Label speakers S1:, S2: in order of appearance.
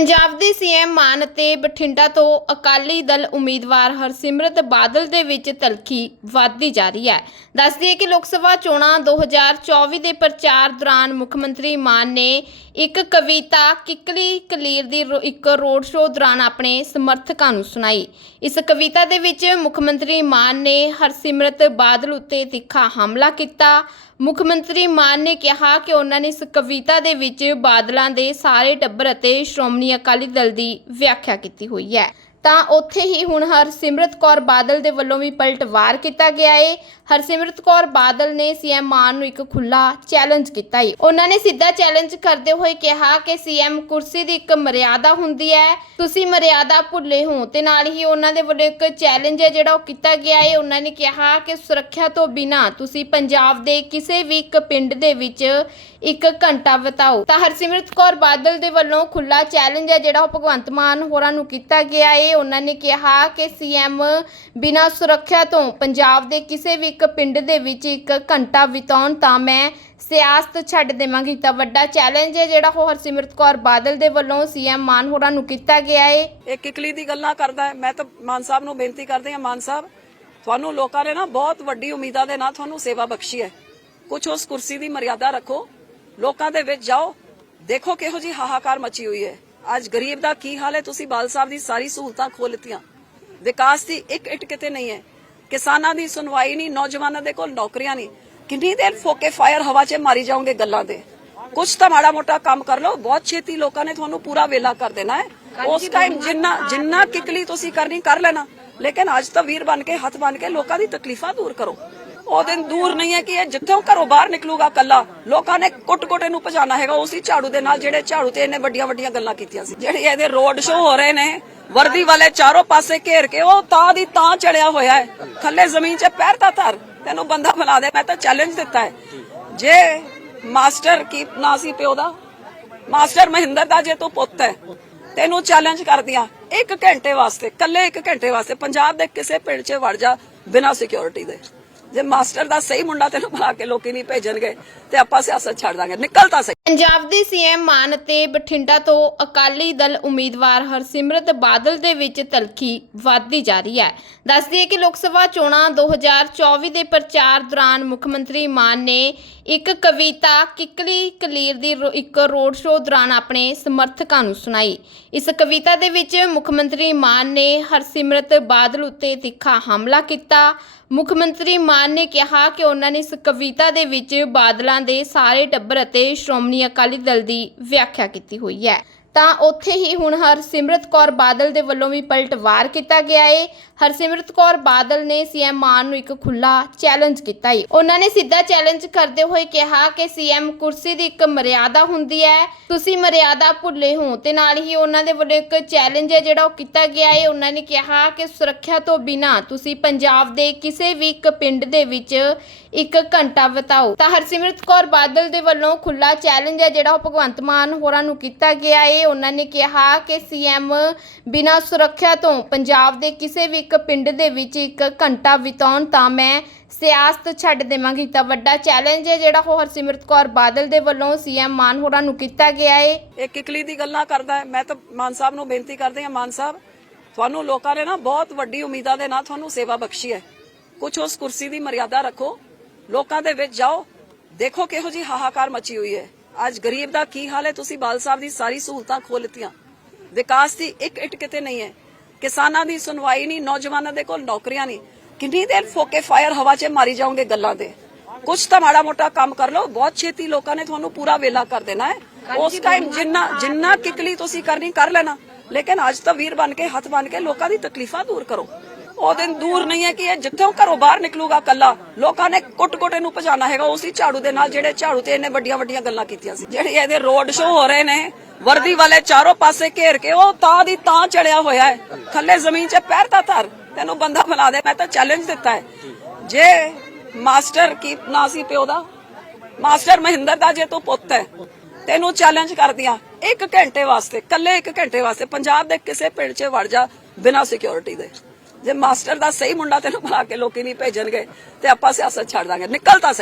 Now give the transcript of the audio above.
S1: ਪੰਜਾਬ ਦੇ ਸੀਐਮ ਮਾਨ ਅਤੇ ਬਠਿੰਡਾ ਤੋਂ ਅਕਾਲੀ ਦਲ ਉਮੀਦਵਾਰ ਹਰਸਿਮਰਤ ਬਾਦਲ ਦੇ ਵਿੱਚ ਤਲਖੀ ਵੱਧਦੀ ਜਾ ਰਹੀ ਹੈ। ਦੱਸਦੀ ਹੈ ਕਿ ਲੋਕ ਸਭਾ ਚੋਣਾਂ 2024 ਦੇ ਪ੍ਰਚਾਰ ਦੌਰਾਨ ਮੁੱਖ ਮੰਤਰੀ ਮਾਨ ਨੇ ਇੱਕ ਕਵਿਤਾ ਕਿੱਕਲੀ ਕਲੀਰ ਦੀ ਰੋ- ਇੱਕ ਰੋਡ ਸ਼ੋਅ ਦੌਰਾਨ ਆਪਣੇ ਸਮਰਥਕਾਂ ਨੂੰ ਸੁਣਾਈ। ਇਸ ਕਵਿਤਾ ਦੇ ਵਿੱਚ ਮੁੱਖ ਮੰਤਰੀ ਮਾਨ ਨੇ ਹਰਸਿਮਰਤ ਬਾਦਲ ਉੱਤੇ ਤਿੱਖਾ ਹਮਲਾ ਕੀਤਾ ਮੁੱਖ ਮੰਤਰੀ ਮਾਨ ਨੇ ਕਿਹਾ ਕਿ ਉਹਨਾਂ ਨੇ ਇਸ ਕਵਿਤਾ ਦੇ ਵਿੱਚ ਬਾਦਲਾਂ ਦੇ ਸਾਰੇ ਟੱਬਰ ਅਤੇ ਸ਼੍ਰੋਮਣੀ ਅਕਾਲੀ ਦਲ ਦੀ ਵਿਆਖਿਆ ਕੀਤੀ ਹੋਈ ਹੈ। ਤਾਂ ਉੱਥੇ ਹੀ ਹੁਣ ਹਰਸਿਮਰਤ ਕੌਰ ਬਾਦਲ ਦੇ ਵੱਲੋਂ ਵੀ ਪਲਟਵਾਰ ਕੀਤਾ ਗਿਆ ਹੈ ਹਰਸਿਮਰਤ ਕੌਰ ਬਾਦਲ ਨੇ ਸੀਐਮ ਮਾਨ ਨੂੰ ਇੱਕ ਖੁੱਲਾ ਚੈਲੰਜ ਕੀਤਾ ਏ। ਉਹਨਾਂ ਨੇ ਸਿੱਧਾ ਚੈਲੰਜ ਕਰਦੇ ਹੋਏ ਕਿਹਾ ਕਿ ਸੀਐਮ ਕੁਰਸੀ ਦੀ ਇੱਕ ਮਰਿਆਦਾ ਹੁੰਦੀ ਹੈ ਤੁਸੀਂ ਮਰਿਆਦਾ ਭੁੱਲੇ ਹੋ ਤੇ ਨਾਲ ਹੀ ਉਹਨਾਂ ਦੇ ਵੱਲੋਂ ਇੱਕ ਚੈਲੰਜ ਹੈ ਜਿਹੜਾ ਉਹ ਕੀਤਾ ਗਿਆ ਹੈ ਉਹਨਾਂ ਨੇ ਕਿਹਾ ਕਿ ਸੁਰੱਖਿਆ ਤੋਂ ਬਿਨਾ ਤੁਸੀਂ ਪੰਜਾਬ ਦੇ ਕਿਸੇ ਵੀ ਇੱਕ ਪਿੰਡ ਦੇ ਵਿੱਚ ਇੱਕ ਘੰਟਾ ਬਿਤਾਓ। ਤਾਂ ਹਰਸਿਮਰਤ ਕੌਰ ਬਾਦਲ ਦੇ ਵੱਲੋਂ ਖੁੱਲਾ ਚੈਲੰਜ ਹੈ ਜਿਹੜਾ ਉਹ ਭਗਵੰਤ ਮਾਨ ਹੋਰਾਂ ਨੂੰ ਕੀਤਾ ਗਿਆ ਏ। ਹੈ ਉਹਨਾਂ ਨੇ ਕਿਹਾ ਕਿ ਸੀਐਮ ਬਿਨਾ ਸੁਰੱਖਿਆ ਤੋਂ ਪੰਜਾਬ ਦੇ ਕਿਸੇ ਵੀ ਇੱਕ ਪਿੰਡ ਦੇ ਵਿੱਚ ਇੱਕ ਘੰਟਾ ਬਿਤਾਉਣ ਤਾਂ ਮੈਂ ਸਿਆਸਤ ਛੱਡ ਦੇਵਾਂਗੀ। ਤਾਂ ਵੱਡਾ ਚੈਲੰਜ ਹੈ ਜਿਹੜਾ ਉਹ ਹਰਸਿਮਰਤ ਕੌਰ ਬਾਦਲ ਦੇ ਵੱਲੋਂ ਸੀਐਮ ਮਾਨ ਹੋਰਾਂ ਨੂੰ ਕੀਤਾ ਗਿਆ ਹੈ
S2: ਇਹ ਕਿਕਲੀ ਦੀ ਗੱਲਾਂ ਕਰਦਾ ਹੈ। ਮੈਂ ਤਾਂ ਮਾਨ ਸਾਹਿਬ ਨੂੰ ਬੇਨਤੀ ਕਰਦੇ ਹਾਂ, ਮਾਨ ਸਾਹਿਬ, ਤੁਹਾਨੂੰ ਲੋਕਾਂ ਨੇ ਨਾ ਬਹੁਤ ਵੱਡੀ ਉਮੀਦਾਂ ਦੇ ਨਾਲ ਤੁਹਾਨੂੰ ਸੇਵਾ ਬਖਸ਼ੀ ਹੈ। ਕੁਝ ਉਸ ਕੁਰਸੀ ਦੀ ਮਰਿਆਦਾ ਰੱਖੋ। ਲੋਕਾਂ ਦੇ ਵਿੱਚ ਜਾਓ। ਦੇਖੋ ਕਿਹੋ ਜੀ ਹਾਹਾਕਾਰ ਮਚੀ ਹੋਈ ਹੈ। ਅੱਜ ਗਰੀਬ ਦਾ ਕੀ ਹਾਲ ਹੈ? ਤੁਸੀਂ ਬਾਲ ਸਾਹਿਬ ਦੀ ਸਾਰੀ ਸਹੂਲਤਾਂ ਖੋਲ ਲਿੱਤੀਆਂ ਵਿਕਾਸ ਦੀ ਇੱਕ ਇੱਟ ਕਿਤੇ ਨਹੀਂ ਹੈ। ਕਿਸਾਨਾਂ ਦੀ ਸੁਣਵਾਈ ਨਹੀਂ ਨੌਜਵਾਨਾਂ ਦੇ ਕੋਲ ਨੌਕਰੀਆਂ ਨਹੀਂ। ਕਿੰਨੀ ਦੇਰ ਫੋਕੇ ਫਾਇਰ ਹਵਾ 'ਚ ਮਾਰੀ ਜਾਓਗੇ ਗੱਲਾਂ ਦੇ? ਕੁਝ ਤਾਂ ਮਾੜਾ ਮੋਟਾ ਕੰਮ ਕਰ ਲਓ। ਬਹੁਤ ਛੇਤੀ ਲੋਕਾਂ ਨੇ ਤੁਹਾਨੂੰ ਪੂਰਾ ਵੇਲਾ ਕਰ ਦੇਣਾ ਹੈ। ਉਸ ਟਾਈਮ ਜਿੰਨਾ ਜਿੰਨਾ ਕਿਕਲੀ ਤੁਸੀਂ ਕਰਨੀ ਕਰ ਲੈਣਾ। ਲੇਕਿਨ ਅੱਜ ਤਾਂ ਵੀਰ ਬਣ ਕੇ ਹੱਥ ਬਣ ਕੇ ਲੋਕਾਂ ਦੀ ਤਕਲੀਫਾਂ ਦੂਰ ਕਰੋ। ਉਹ ਦਿਨ ਦੂਰ ਨਹੀਂ ਹੈ ਕਿ ਇਹ ਜਿੱਥੋਂ ਘਰੋਂ ਬਾਹਰ ਨਿਕਲੂਗਾ ਕੱਲਾ ਲੋਕਾਂ ਨੇ ਕੁੱਟ-ਕੁੱਟ ਇਹਨੂੰ ਭਜਾਣਾ ਹੈਗਾ, ਉਸੇ ਝਾੜੂ ਦੇ ਨਾਲ ਜਿਹੜੇ ਝਾੜੂ ਤੇ ਇਹਨੇ ਵੱਡੀਆਂ ਵੱਡੀਆਂ ਗੱਲਾਂ ਕੀਤੀਆਂ ਸੀ। ਜਿਹੜੇ ਇਹਦੇ ਰੋਡ ਸ਼ੋਅ ਹੋ ਰਹੇ ਨੇ, ਵਰਦੀ ਵਾਲੇ ਚਾਰੋਂ ਪਾਸੇ ਘੇਰ ਕੇ ਉਹ ਤਾਂ ਦੀ ਤਾਂ ਚੜਿਆ ਹੋਇਆ ਹੈ। ਥੱਲੇ ਜ਼ਮੀਨ 'ਚ ਪੈਰ ਤਾਂ ਧਰ, ਤੈਨੂੰ ਬੰਦਾ ਬੁਲਾ ਦੇ, ਮੈਂ ਤਾਂ ਚੈਲੰਜ ਦਿੱਤਾ ਹੈ। ਜੇ ਮਾਸਟਰ ਕੀ ਨਾਂ ਸੀ ਪਿਓ ਦਾ? ਮਾਸਟਰ ਮਹਿੰਦਰ ਦਾ ਜੇ ਤੂੰ ਪੁੱਤ ਹੈ, ਤੈਨੂੰ ਚੈਲੰਜ ਕਰਦੀਆਂ। ਇੱਕ ਘੰਟੇ ਵਾਸਤੇ ਕੱਲੇ ਇੱਕ ਘੰਟੇ ਵਾਸਤੇ ਪੰਜਾਬ ਦੇ ਕਿਸੇ ਪਿੰਡ 'ਚ ਵੜ ਜਾ ਬਿਨਾਂ ਸਿਕਿਉਰਿਟੀ ਦੇ। ਜੇ ਮਾਸਟਰ ਦਾ ਸਹੀ ਮੁੰਡਾ ਤੈਨੂੰ ਬੁਲਾ ਕੇ ਲੋਕੀ ਨਹੀਂ ਭੇਜਣਗੇ ਤੇ ਆਪਾਂ ਸਿਆਸਤ ਛੱਡ ਦਾਂਗੇ। ਨਿਕਲ ਤਾਂ ਸਹੀ।
S1: ਪੰਜਾਬ ਦੇ ਸੀਐਮ ਮਾਨ ਅਤੇ ਬਠਿੰਡਾ ਤੋਂ ਅਕਾਲੀ ਦਲ ਉਮੀਦਵਾਰ ਹਰਸਿਮਰਤ ਬਾਦਲ ਦੇ ਵਿੱਚ ਤਲਖੀ ਵੱਧਦੀ ਜਾ ਰਹੀ ਹੈ। ਦੱਸ ਦਈਏ ਕਿ ਲੋਕ ਸਭਾ ਚੋਣਾਂ 2024 ਦੇ ਪ੍ਰਚਾਰ ਦੌਰਾਨ ਮੁੱਖ ਮੰਤਰੀ ਮਾਨ ਨੇ ਇੱਕ ਕਵਿਤਾ ਕਿੱਕਲੀ ਕਲੀਰ ਦੀ ਇੱਕ ਰੋਡ ਸ਼ੋਅ ਦੌਰਾਨ ਆਪਣੇ ਸਮਰਥਕਾਂ ਨੂੰ ਸੁਣਾਈ। ਇਸ ਕਵਿਤਾ ਦੇ ਵਿੱਚ ਮੁੱਖ ਮੰਤਰੀ ਮਾਨ ਨੇ ਹਰਸਿਮਰਤ ਬਾਦਲ ਉੱਤੇ ਤਿੱਖਾ ਹਮਲਾ ਕੀਤਾ। ਮੁੱਖ ਮੰਤਰੀ ਮਾਨ ਨੇ ਕਿਹਾ ਕਿ ਉਹਨਾਂ ਨੇ ਇਸ ਕਵਿਤਾ ਦੇ ਵਿੱਚ ਬਾਦਲਾਂ ਦੇ ਸਾਰੇ ਟੱਬਰ ਅਤੇ ਸ਼੍ਰੋਮਣੀ ਅਕਾਲੀ ਦਲ ਦੀ ਵਿਆਖਿਆ ਕੀਤੀ ਹੋਈ ਹੈ। ਤਾਂ ਉੱਥੇ ਹੀ ਹੁਣ ਹਰਸਿਮਰਤ ਕੌਰ ਬਾਦਲ ਦੇ ਵੱਲੋਂ ਵੀ ਪਲਟਵਾਰ ਕੀਤਾ ਗਿਆ ਹੈ ਹਰਸਿਮਰਤ ਕੌਰ ਬਾਦਲ ਨੇ ਸੀਐਮ ਮਾਨ ਨੂੰ ਇੱਕ ਖੁੱਲਾ ਚੈਲੰਜ ਕੀਤਾ ਏ। ਉਹਨਾਂ ਨੇ ਸਿੱਧਾ ਚੈਲੰਜ ਕਰਦੇ ਹੋਏ ਕਿਹਾ ਕਿ ਸੀਐਮ ਕੁਰਸੀ ਦੀ ਇੱਕ ਮਰਿਆਦਾ ਹੁੰਦੀ ਹੈ ਤੁਸੀਂ ਮਰਿਆਦਾ ਭੁੱਲੇ ਹੋ ਤੇ ਨਾਲ ਹੀ ਉਹਨਾਂ ਦੇ ਵੱਲੋਂ ਇੱਕ ਚੈਲੰਜ ਹੈ ਜਿਹੜਾ ਉਹ ਕੀਤਾ ਗਿਆ ਹੈ ਉਹਨਾਂ ਨੇ ਕਿਹਾ ਕਿ ਸੁਰੱਖਿਆ ਤੋਂ ਬਿਨਾ ਤੁਸੀਂ ਪੰਜਾਬ ਦੇ ਕਿਸੇ ਵੀ ਇੱਕ ਪਿੰਡ ਦੇ ਵਿੱਚ ਇੱਕ ਘੰਟਾ ਬਿਤਾਓ। ਤਾਂ ਹਰਸਿਮਰਤ ਕੌਰ ਬਾਦਲ ਦੇ ਵੱਲੋਂ ਖੁੱਲਾ ਚੈਲੰਜ ਹੈ ਜਿਹੜਾ ਉਹ ਭਗਵੰਤ ਮਾਨ ਹੋਰਾਂ ਨੂੰ ਕੀਤਾ ਗਿਆ ਏ। ਹੈ ਉਹਨਾਂ ਨੇ ਕਿਹਾ ਕਿ ਸੀਐਮ ਬਿਨਾ ਸੁਰੱਖਿਆ ਤੋਂ ਪੰਜਾਬ ਦੇ ਕਿਸੇ ਵੀ ਇੱਕ ਪਿੰਡ ਦੇ ਵਿੱਚ ਇੱਕ ਘੰਟਾ ਬਿਤਾਉਣ ਤਾਂ ਮੈਂ ਸਿਆਸਤ ਛੱਡ ਦੇਵਾਂਗੀ। ਤਾਂ ਵੱਡਾ ਚੈਲੰਜ ਹੈ ਜਿਹੜਾ ਉਹ ਹਰਸਿਮਰਤ ਕੌਰ ਬਾਦਲ ਦੇ ਵੱਲੋਂ ਸੀਐਮ ਮਾਨ ਹੋਰਾਂ ਨੂੰ ਕੀਤਾ ਗਿਆ ਹੈ
S2: ਇਹ ਕਿਕਲੀ ਦੀ ਗੱਲਾਂ ਕਰਦਾ ਹੈ। ਮੈਂ ਤਾਂ ਮਾਨ ਸਾਹਿਬ ਨੂੰ ਬੇਨਤੀ ਕਰਦੇ ਹਾਂ, ਮਾਨ ਸਾਹਿਬ, ਤੁਹਾਨੂੰ ਲੋਕਾਂ ਨੇ ਨਾ ਬਹੁਤ ਵੱਡੀ ਉਮੀਦਾਂ ਦੇ ਨਾਲ ਤੁਹਾਨੂੰ ਸੇਵਾ ਬਖਸ਼ੀ ਹੈ। ਕੁਝ ਉਸ ਕੁਰਸੀ ਦੀ ਮਰਿਆਦਾ ਰੱਖੋ। ਲੋਕਾਂ ਦੇ ਵਿੱਚ ਜਾਓ। ਦੇਖੋ ਕਿਹੋ ਜੀ ਹਾਹਾਕਾਰ ਮਚੀ ਹੋਈ ਹੈ। ਅੱਜ ਗਰੀਬ ਦਾ ਕੀ ਹਾਲ ਹੈ? ਤੁਸੀਂ ਬਾਲ ਸਾਹਿਬ ਦੀ ਸਾਰੀ ਸਹੂਲਤਾਂ ਖੋਲ ਲਿੱਤੀਆਂ ਵਿਕਾਸ ਦੀ ਇੱਕ ਇੱਟ ਕਿਤੇ ਨਹੀਂ ਹੈ। ਕਿਸਾਨਾਂ ਦੀ ਸੁਣਵਾਈ ਨਹੀਂ ਨੌਜਵਾਨਾਂ ਦੇ ਕੋਲ ਨੌਕਰੀਆਂ ਨਹੀਂ। ਕਿੰਨੀ ਦੇਰ ਫੋਕੇ ਫਾਇਰ ਹਵਾ 'ਚ ਮਾਰੀ ਜਾਓਗੇ ਗੱਲਾਂ ਦੇ ਕੁਝ ਤਾਂ ਮਾੜਾ ਮੋਟਾ ਕੰਮ ਕਰ ਲਓ। ਬਹੁਤ ਛੇਤੀ ਲੋਕਾਂ ਨੇ ਤੁਹਾਨੂੰ ਪੂਰਾ ਵੇਲਾ ਕਰ ਦੇਣਾ ਹੈ। ਉਸ ਟਾਈਮ ਜਿੰਨਾ ਜਿੰਨਾ ਕਿਕਲੀ ਤੁਸੀਂ ਕਰਨੀ ਕਰ ਲੈਣਾ। ਲੇਕਿਨ ਅੱਜ ਤਾਂ ਵੀਰ ਬਣ ਕੇ ਹੱਥ ਬਣ ਕੇ ਲੋਕਾਂ ਦੀ ਤਕਲੀਫਾਂ ਦੂਰ ਕਰੋ। ਉਹ ਦਿਨ ਦੂਰ ਨਹੀਂ ਹੈ ਕਿ ਇਹ ਜਿੱਥੋਂ ਘਰੋਂ ਬਾਹਰ ਨਿਕਲੂਗਾ ਕੱਲਾ ਲੋਕਾਂ ਨੇ ਕੁੱਟ-ਕੁੱਟ ਇਹਨੂੰ ਭਜਾਣਾ ਹੈਗਾ ਉਸੇ ਝਾੜੂ ਦੇ ਨਾਲ ਜਿਹੜੇ ਝਾੜੂ ਤੇ ਇਹਨੇ ਵੱਡੀਆਂ ਵੱਡੀਆਂ ਗੱਲਾਂ ਕੀਤੀਆਂ ਸੀ। ਜਿਹੜੇ ਇਹਦੇ ਰੋਡ ਸ਼ੋਅ ਹੋ ਰਹੇ ਨੇ, ਵਰਦੀ ਵਾਲੇ ਚਾਰੋਂ ਪਾਸੇ ਘੇਰ ਕੇ ਉਹ ਤਾਂ ਦੀ ਤਾਂ ਚੜਿਆ ਹੋਇਆ ਹੈ। ਥੱਲੇ ਜ਼ਮੀਨ 'ਚ ਪੈਰ ਤਾਂ ਧਰ, ਤੈਨੂੰ ਬੰਦਾ ਬੁਲਾ ਦੇ, ਮੈਂ ਤਾਂ ਚੈਲੰਜ ਦਿੱਤਾ ਹੈ। ਜੇ ਮਾਸਟਰ ਕੀ ਨਾਂ ਸੀ ਪਿਓ ਦਾ? ਮਾਸਟਰ ਮਹਿੰਦਰ ਦਾ ਜੇ ਤੂੰ ਪੁੱਤ ਹੈ, ਤੈਨੂੰ ਚੈਲੰਜ ਕਰਦੀਆਂ। ਇੱਕ ਘੰਟੇ ਵਾਸਤੇ ਕੱਲੇ ਇੱਕ ਘੰਟੇ ਵਾਸਤੇ ਪੰਜਾਬ ਦੇ ਕਿਸੇ ਪਿੰਡ 'ਚ ਵੜ ਜਾ ਬਿਨਾਂ ਸਿਕਿਉਰਿਟੀ ਦੇ। ਜੇ ਮਾਸਟਰ ਦਾ ਸਹੀ ਮੁੰਡਾ ਤੈਨੂੰ ਬੁਲਾ ਕੇ ਲੋਕੀ ਨਹੀਂ ਭੇਜਣਗੇ ਤੇ ਆਪਾਂ ਸਿਆਸਤ ਛੱਡ ਦਾਂਗੇ। ਨਿਕਲ ਤਾਂ ਸਹੀ।